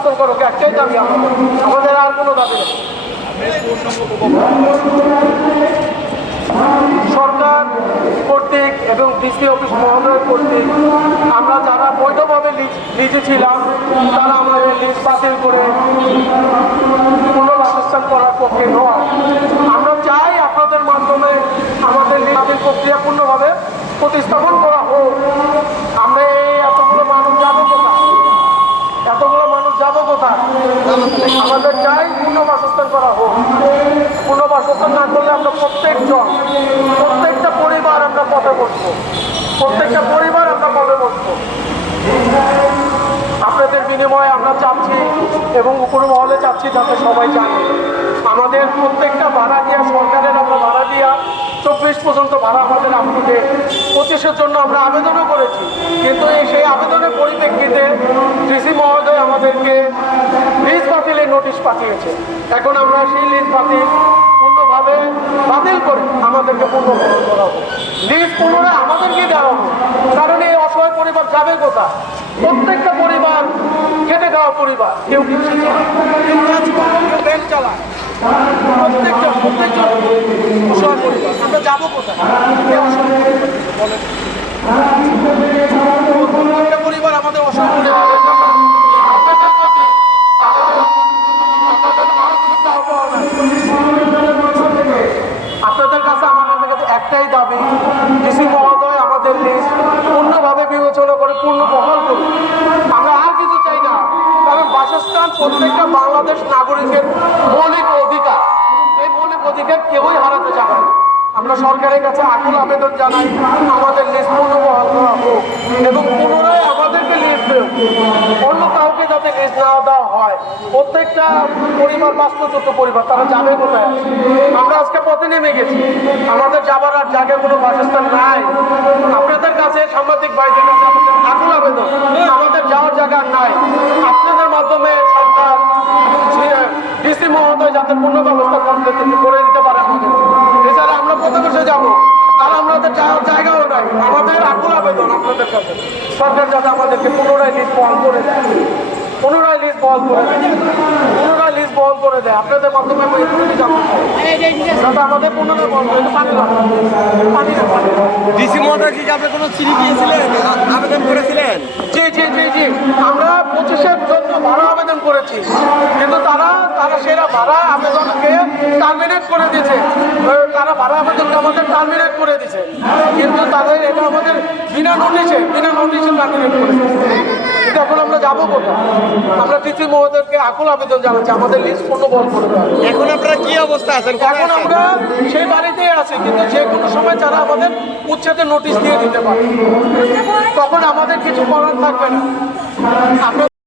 একটাই দাবি আমাদের আর কোনো দাবি সরকার কর্তৃক এবং ডিসি অফিস মহোদয় কর্তৃক আমরা যারা বৈধভাবে লিজ- ছিলাম তারা আমাদের লিজ বাতিল করে পুনর্বাসস্থান করার পক্ষে নয়। আমরা চাই আপনাদের মাধ্যমে আমাদের লিজের প্রক্রিয়া পূর্ণভাবে প্রতিস্থাপন করা হোক আমরা এই এতগুলো মানুষ যাব কোথায় এতগুলো মানুষ যাব কোথায় আমাদের চাই পুনর্বাসস্থান করা হোক। পুনর্বাসস্থান না করলে আমরা প্রত্যেকজন, প্রত্যেকটা পরিবার আমরা পথে বসবো। প্রত্যেকটা পরিবার আমরা পথে বসবো। আপনাদের বিনিময়ে আমরা চাচ্ছি এবং উপর মহলে চাচ্ছি যাতে সবাই জানে। আমাদের প্রত্যেকটা ভাড়া দিয়া সরকারের আমরা ভাড়া দিয়া চব্বিশ পর্যন্ত ভাড়া আমাদের আপটুডে পঁচিশের জন্য আমরা আবেদনও করেছি। কিন্তু এই সেই আবেদনের পরিপ্রেক্ষিতে ডিসি মহোদয় আমাদেরকে নোটিশ পাঠিয়েছে। এখন আমরা সেই লিজ বাতিল, পূর্ণভাবে বাতিল করে আমাদেরকে পুনর্বহন করা হোক লিজ পুনরায় আমাদেরকে দেওয়া হোক কারণ এই অসহায় পরিবার যাবে কোথায়? প্রত্যেকটা পরিবার খেটে খাওয়া পরিবার, কেউ আমাদের অসহায় পরিবার একটাই দাবি ডিসি মহোদয় আমাদের লিস্ট পূর্ণভাবে বিবেচনা করে পূর্ণ বহাল করুন আমরা আর কিছু চাই না, কারণ বাসস্থান প্রত্যেকটা বাংলাদেশ নাগরিকের মৌলিক অধিকার। এই মৌলিক অধিকার কেউই হারাতে চাবে না। আমরা সরকারের কাছে আকুল আবেদন জানাই, আমাদের লিস্ট পুনর্বহাল করা হোক এবং পুনরায় আমাদেরকে লিস্ট দেব অন্য লিস্ট না দেওয়া হয়। প্রত্যেকটা পরিবার, বাস্তুচ্যুত পরিবার, তারা যাবে কোথায়? আমরা আজকে পথে নেমে গেছি। আমাদের যাবার আর জায়গায় কোনো বাসস্থান নাই। আপনাদের কাছে সাংবাদিক ভাইদের কাছে আমাদের আকুল আবেদন, আমাদের যাওয়ার জায়গা নাই। আপনাদের মাধ্যমে সরকার ডিসি মহোদয় যাতে পূর্ণ ব্যবস্থা করে দিতে পারে এছাড়া আমরা কত বসে যাব। আর আমাদের যাওয়ার জায়গাও নাই। আমাদের আকুল আবেদন আপনাদের কাছে। সরকার যাতে আমাদেরকে পুনরায় বহন করে দেয়। পুনরায় লিস্ট বহন করে পুনরায় লিস্ট বহন করে দেয়। আপনাদের মাধ্যমে আমাদের পুনরায় বহন করে। পানি পানি ডিসি মহোদয় কি আপনি কোনো চিঠি দিয়েছিলেন? আবেদন করেছিলেন? জি জি জি জি। আমরা পঁচিশের জন্য ভাড়া আবেদন করেছি। কিন্তু তারা তারা সেরা ভাড়া আবেদনকে টার্মিনেট করে দিয়েছে। তারা ভাড়া আবেদনকে আমাদের টার্মিনেট করে দিয়েছে। কিন্তু তাদের এটা আমাদের বিনা নোটিশে বিনা নোটিশে টার্মিনেট করে দিয়েছে কিন্তু এখন আমরা যাব কোথায়? আমরা টিসি মহোদয়কে আকুল আবেদন জানাচ্ছি আমাদের লিস্ট পূর্ণ বল করে এখন আপনারা কি অবস্থা আছেন? এখন আমরা সেই বাড়িতেই আছি কিন্তু যে কোনো সময় যারা আমাদের উচ্ছেদের নোটিশ দিয়ে দিতে পারে। তখন আমাদের কিছু করার থাকবে না।